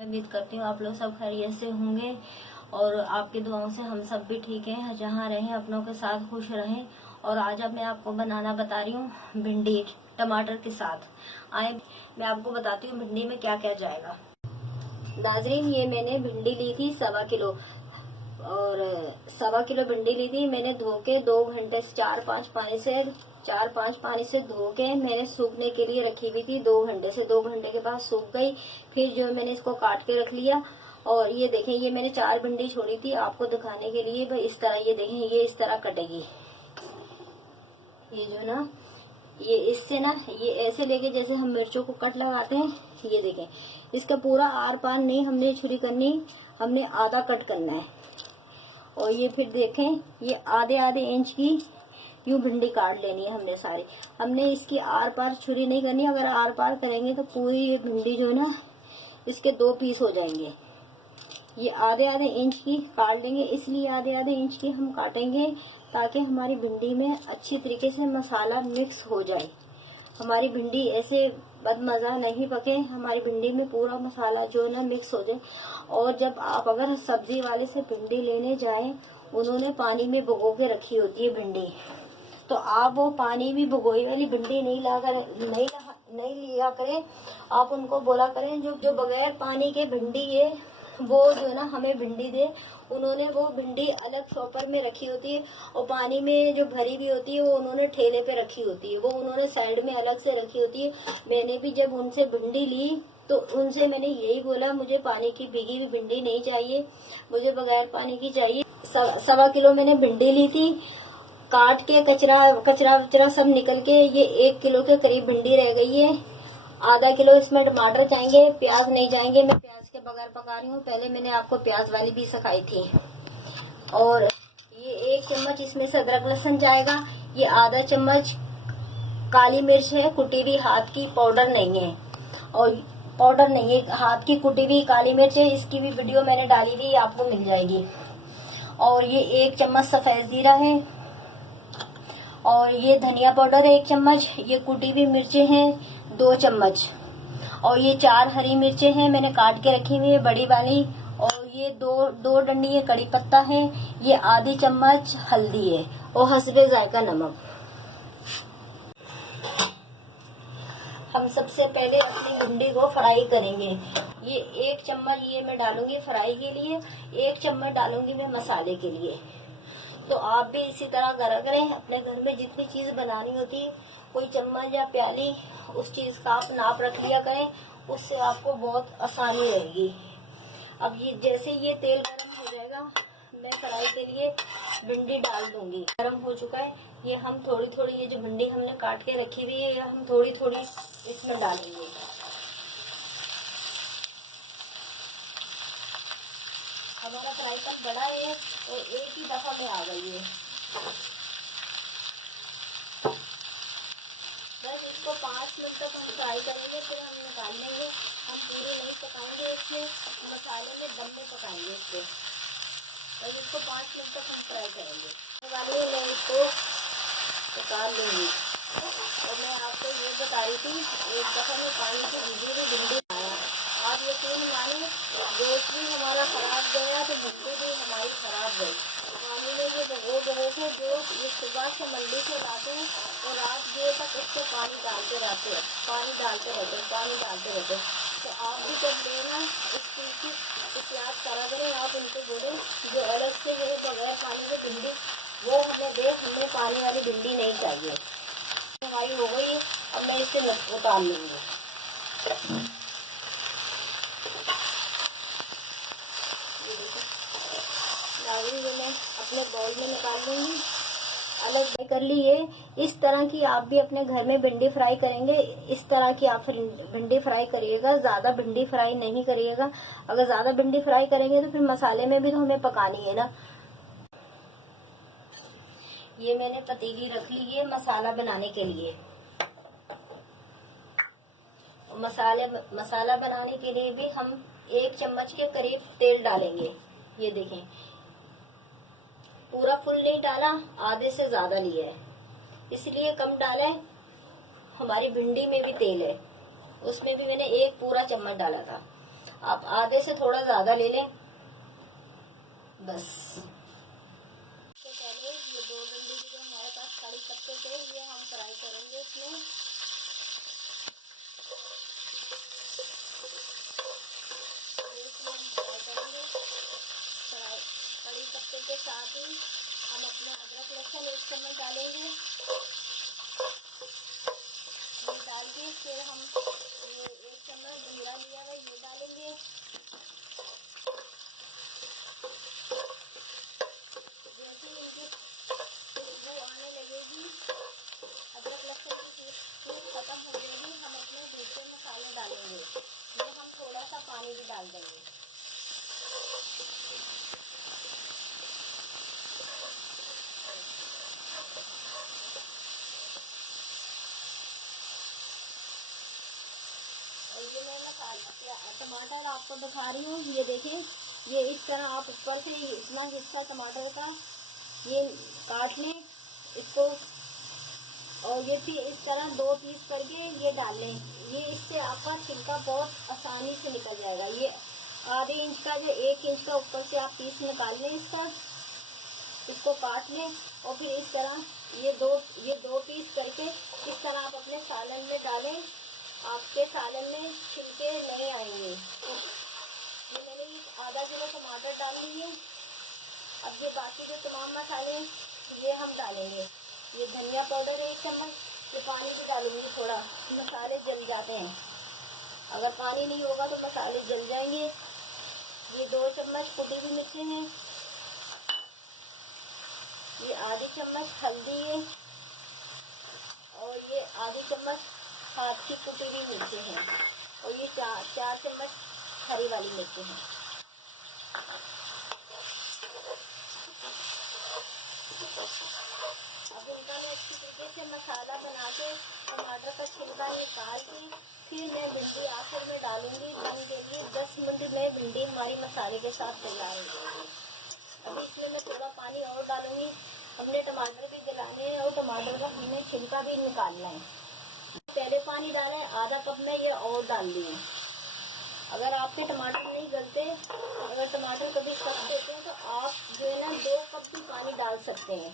उम्मीद करती हूँ आप लोग सब खैरियत से होंगे और आपकी दुआओं से हम सब भी ठीक हैं। जहाँ रहें अपनों के साथ खुश रहें। और आज अब मैं आपको बनाना बता रही हूँ भिंडी टमाटर के साथ। आए मैं आपको बताती हूँ भिंडी में क्या क्या जाएगा। नाजरीन, ये मैंने भिंडी ली थी 1.25 किलो और 1.25 किलो भिंडी ली थी। मैंने धो के 2 घंटे से 4-5 पानी से धो के मैंने सूखने के लिए रखी हुई थी 2 घंटे से। 2 घंटे के बाद सूख गई। फिर जो मैंने इसको काट के रख लिया और ये देखें, ये मैंने 4 भिंडी छोड़ी थी आपको दिखाने के लिए। भाई इस तरह ये देखें, ये इस तरह कटेगी। ये जो ना, ये इससे ना, ये ऐसे लेके जैसे हम मिर्चों को कट लगाते हैं। ये देखें, इसका पूरा आर पार नहीं हमने छुरी करनी, हमने आधा कट करना है। और ये फिर देखें, ये आधे आधे इंच की यूं भिंडी काट लेनी है हमने सारी। हमने इसकी आर पार छुरी नहीं करनी। अगर आर पार करेंगे तो पूरी ये भिंडी जो है ना, इसके 2 पीस हो जाएंगे। ये आधे आधे इंच की काट लेंगे। इसलिए आधे आधे इंच की हम काटेंगे ताकि हमारी भिंडी में अच्छी तरीके से मसाला मिक्स हो जाए। हमारी भिंडी ऐसे बदमज़ा नहीं पके, हमारी भिंडी में पूरा मसाला जो है ना मिक्स हो जाए। और जब आप अगर सब्जी वाले से भिंडी लेने जाएं, उन्होंने पानी में भिगो के रखी होती है भिंडी, तो आप वो पानी भी भिगोई वाली भिंडी नहीं लिया करें। आप उनको बोला करें जो बगैर पानी के भिंडी है वो जो ना हमें भिंडी दे। उन्होंने वो भिंडी अलग शॉपर में रखी होती है और पानी में जो भरी भी होती है वो उन्होंने ठेले पे रखी होती है, वो उन्होंने साइड में अलग से रखी होती है। मैंने भी जब उनसे भिंडी ली तो उनसे मैंने यही बोला, मुझे पानी की भीगी हुई भिंडी नहीं चाहिए, मुझे बगैर पानी की चाहिए। 1.25 किलो मैंने भिंडी ली थी। काट के कचरा सब निकल के ये 1 किलो के करीब भिंडी रह गई है। आधा किलो इसमें टमाटर जाएंगे, प्याज नहीं जाएंगे। मैं प्याज के बगैर पका रही हूँ। पहले मैंने आपको प्याज वाली भी सिखाई थी। और ये 1 चम्मच इसमें से अदरक लहसुन जाएगा। ये आधा चम्मच काली मिर्च है, कुटी हुई, हाथ की, पाउडर नहीं है। और पाउडर नहीं है, हाथ की कुटी हुई काली मिर्च है। इसकी भी वीडियो मैंने डाली थी, आपको मिल जाएगी। और ये 1 चम्मच सफेद जीरा है। और ये धनिया पाउडर है 1 चम्मच। ये कुटी हुई मिर्चें हैं 2 चम्मच। और ये 4 हरी मिर्चें हैं, मैंने काट के रखी हुई है बड़ी वाली। और ये दो डंडी है कड़ी पत्ता है। ये आधी चम्मच हल्दी है और हस्बे जायका नमक। हम सबसे पहले अपनी भिंडी को फ्राई करेंगे। ये 1 चम्मच ये मैं डालूंगी फ्राई के लिए, 1 चम्मच डालूंगी मैं मसाले के लिए। तो आप भी इसी तरह करें। अपने घर में जितनी चीज बनानी होती है, कोई चम्मच या प्याली उस चीज का आप नाप रख लिया करें, उससे आपको बहुत आसानी रहेगी। अब ये जैसे ये तेल गर्म हो जाएगा, मैं फ्राई के लिए भिंडी डाल दूंगी। गर्म हो चुका है। ये हम थोड़ी थोड़ी, ये जो भिंडी हमने काट के रखी हुई है, ये हम थोड़ी थोड़ी इसमें डालेंगे। हमारा फ्राई पैन बड़ा है और एक ही दफा में आ गई है। बस इसको 5 मिनट तक हम फ्राई करेंगे, फिर हम निकाल लेंगे। हम पूरे नहीं पकाएंगे, इसमें मसाले में दम में पकाएंगे इसको। और इसको 5 मिनट तक हम फ्राई करेंगे। वाली मैं इसको निकाल लूँगी। और मैं आपको ये बता रही थी, 1 दफा में पानी से भिगी हुई भिंडी आया। आप यकीन माने, गोश्त भी हमारा खराब गया तो भिंडी भी हमारी खराब गई। पानी में ये भगो के जो ये सुबह से मंडी से लाते हैं और रात देर तक इसको पानी डालते रहते हैं। तो आप भी जब लेना इस चीज़ की एहतियात करा करें। आप उनको बोलें जो अलग से है बगैर पानी में भिंडी, वो हमें दे, हमें पानी वाली भिंडी नहीं चाहिए। हमारी हो गई, अब मैं इससे उतार लूँगी। मैं अपने बाउल में निकाल लूँगी, अलग फ्राई कर ली है। इस तरह की आप भी अपने घर में भिंडी फ्राई करेंगे, इस तरह की आप भिंडी फ्राई करिएगा। ज़्यादा भिंडी फ्राई नहीं करिएगा। अगर ज़्यादा भिंडी फ्राई करेंगे तो फिर मसाले में भी तो हमें पकानी है ना। ये मैंने पतीली रख ली है मसाला बनाने के लिए। मसाला बनाने के लिए भी हम 1 चम्मच के करीब तेल डालेंगे। ये देखें, पूरा फुल नहीं डाला, आधे से ज्यादा लिया है, इसलिए कम डाला है। हमारी भिंडी में भी तेल है, उसमें भी मैंने 1 पूरा चम्मच डाला था। आप आधे से थोड़ा ज्यादा ले लें बस। तो पहले ये 2 भिंडी जो हमारे पास कड़ी पत्ते थे ये हम फ्राई करेंगे इसमें। कड़ी पत्ते के साथ ही हम अपना अदरक लहसुन 1 चम्मच डालेंगे। ये डाल के फिर हम 1 चम्मच जीरा लिया है ये डालेंगे। जैसे इनकी खुशबू आने लगेगी, अदरक लहसुन की खुशबू खत्म हो जाएगी, हम अपने दूसरे मसाले डालेंगे। ये हम थोड़ा सा पानी भी डाल देंगे। और ये मैं टमाटर आपको दिखा रही हूँ, ये देखिए ये इस तरह आप ऊपर से इतना हिस्सा टमाटर का ये काट लें इसको, और ये फिर इस तरह 2 पीस करके ये डाल लें। ये इससे आपका छिलका बहुत आसानी से निकल जाएगा। ये आधे इंच का जो 1 इंच का ऊपर से आप पीस निकाल लें इसका, इसको काट लें और फिर इस तरह ये दो पीस करके इस तरह आप अपने सालन में डालें। आपके सालन में छिलके नहीं आएंगे। ये मैंने आधा किलो टमाटर डाल लिए। अब ये बाकी जो तमाम मसाले ये हम डालेंगे। ये धनिया पाउडर 1 चम्मच, ये पानी भी डालूंगी थोड़ा, मसाले जल जाते हैं। अगर पानी नहीं होगा तो मसाले जल जाएंगे। ये 2 चम्मच कुटी हुई मिर्ची है, ये आधी चम्मच हल्दी है, और ये आधी चम्मच हाथ की कुटी हुई मिर्ची है, और ये 4 चम्मच हरी वाली मिर्ची है। अब इनका मैं अच्छी तरीके से मसाला बना के टमाटर का छिलका निकाल के फिर मैं भिंडी आखिर में डालूंगी दम के लिए। 10 मिनट में भिंडी हमारी मसाले के साथ तैयार हो जाएगी। अभी इसमें मैं थोड़ा पानी और डालूंगी। हमने टमाटर भी गलाने हैं और टमाटर का हमने छिलका भी निकालना है। पहले पानी डालें, आधा कप में ये और डाल दिए। अगर आपके टमाटर नहीं गलते, अगर टमाटर कभी सख्त होते हैं तो आप जो है ना 2 कप भी पानी डाल सकते हैं।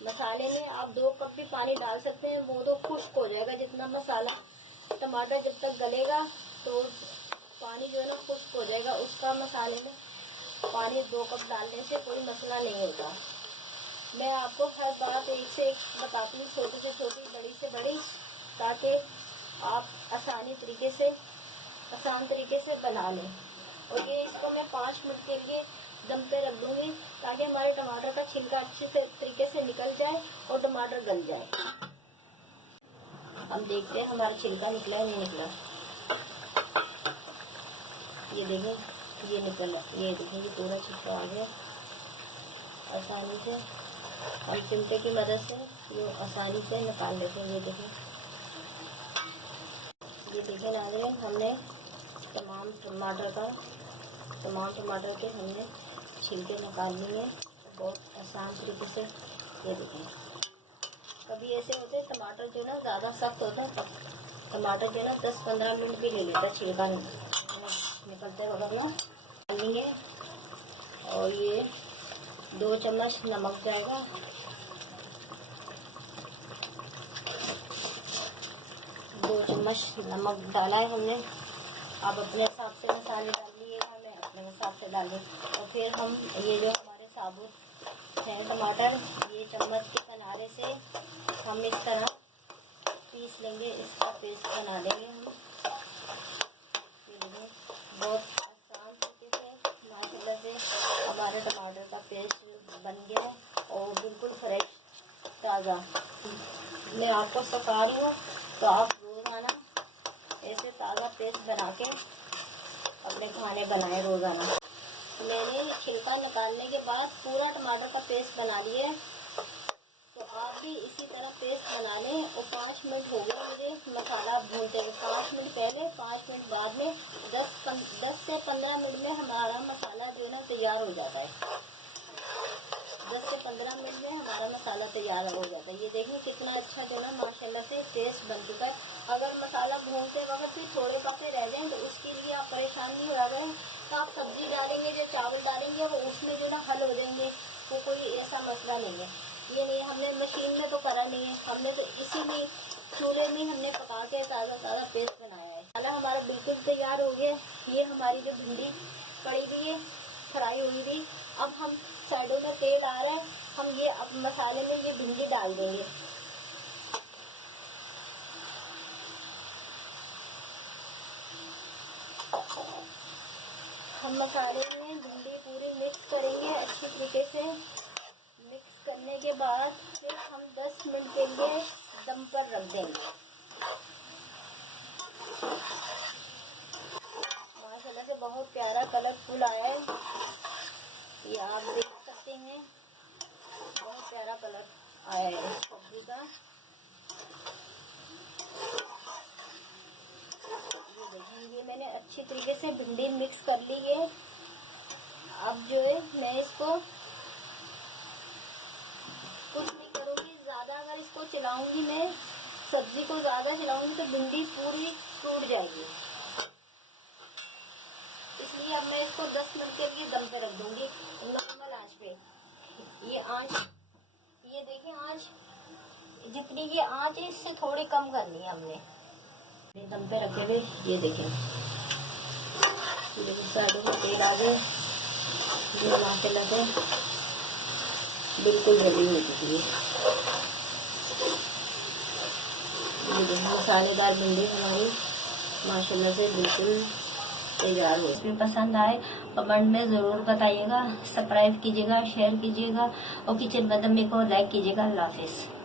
मसाले में आप 2 कप भी पानी डाल सकते हैं, वो तो खुश्क हो जाएगा। जितना मसाला टमाटर जब तक गलेगा तो पानी जो है ना खुश्क हो जाएगा उसका। मसाले में पानी 2 कप डालने से कोई मसला नहीं होता। मैं आपको हर बात एक से एक बताती हूँ, छोटी से छोटी बड़ी से बड़ी, ताकि आप आसान तरीके से बना लें। और ये इसको मैं 5 मिनट के लिए दम पे रख दूंगी ताकि हमारे टमाटर का छिलका अच्छे से तरीके से निकल जाए और टमाटर गल जाए। हम देखते हैं हमारा छिलका निकला है नहीं निकला। ये देखें ये निकल, ये देखें ये पूरा छिलका आ गया। आसानी से हम चिमटे की मदद से ये आसानी से निकाल लेते हैं। ये देखें नाज़रीन, हमने तमाम टमाटर के हमने छिलके निकाल लिए बहुत आसान तरीके से। ये देखें कभी ऐसे होते हैं टमाटर जो ना ज़्यादा सख्त होता है, टमाटर जो ना 10-15 मिनट भी ले लेता है छिलका निकलते वक्त ना। डालेंगे और ये 2 चम्मच नमक जाएगा, 2 चम्मच नमक डाला है हमने। आप अपने हिसाब से मसाले डाल लीजिएगा, मैं अपने हिसाब से डालूँ। और फिर हम ये जो हमारे साबुत हैं टमाटर, ये चम्मच के किनारे से हम इस तरह पीस लेंगे, इसका पेस्ट बना लेंगे हम। बहुत आसान तरीके से माशाल्लाह से हमारे टमाटर का पेस्ट बन गया और बिल्कुल फ्रेश ताज़ा। मैं आपको सिखा रही हूँ तो आप रोज़ाना ऐसे ताज़ा पेस्ट बना के अपने खाने बनाए रोज़ाना। मैंने छिलका निकालने के बाद पूरा टमाटर का पेस्ट बना लिया है, तो आप भी इसी तरह पेस्ट बना लें। और 5 मिनट हो गए मुझे मसाला भूनते हुए, 5 मिनट पहले 5 मिनट बाद में 10 से 15 मिनट में हमारा मसाला जो है ना तैयार हो जाता है। 10 से 15 मिनट में हमारा मसाला तैयार हो जाता है। ये देखिए कितना अच्छा जो ना माशाल्लाह से पेस्ट बन चुका है। अगर मसाला भूनते वक्त भी थोड़े पके रह जाएं तो उसके लिए आप परेशान नहीं हो करें। तो आप सब्जी डालेंगे जो चावल डालेंगे वो उसमें जो ना हल हो जाएंगे, वो कोई ऐसा मसला नहीं है। ये नहीं हमने मशीन में तो करा नहीं है, हमने तो इसी में चूल्हे में हमने पका के ताज़ा ताज़ा पेस्ट बनाया है। मसाला हमारा बिल्कुल तैयार हो गया। ये हमारी जो भिंडी पड़ी हुई है फ्राई हुई थी, अब हम साइडों में तेल आ रहा है, हम ये अब मसाले में ये भिंडी डाल देंगे। हम मसाले में भिंडी पूरी मिक्स करेंगे अच्छी तरीके से। मिक्स करने के बाद फिर हम 10 मिनट के लिए दम पर रख देंगे। माशाल्लाह से बहुत प्यारा कलरफुल आया है, ये आप देख सकते हैं, बहुत प्यारा कलर आया है इस सब्जी का। ये देखिए, ये मैंने अच्छी तरीके से भिंडी मिक्स कर ली है। अब जो है मैं इसको कुछ नहीं करूँगी ज़्यादा, अगर इसको चलाऊंगी मैं सब्जी को ज़्यादा चलाऊंगी तो भिंडी पूरी टूट जाएगी, इसलिए अब मैं इसको 10 मिनट के लिए दम पे रख दूंगी नॉर्मल आंच पे। ये आंच, ये देखिए आंच जितनी ये आंच है इससे थोड़ी कम करनी है हमने। दम पे रखे हुए ये देखिए साइडों में तेल आ गए, ये माके लगे बिल्कुल रेडी हो चुकी है। ये देखिए मसालेदार भिंडी हमारी माशाल्लाह से बिल्कुल तैयार हो। इसमें पसंद आए कमेंट में ज़रूर बताइएगा, सब्सक्राइब कीजिएगा, शेयर कीजिएगा और किचन बदमी को लाइक कीजिएगा। अल्लाह हाफिज़।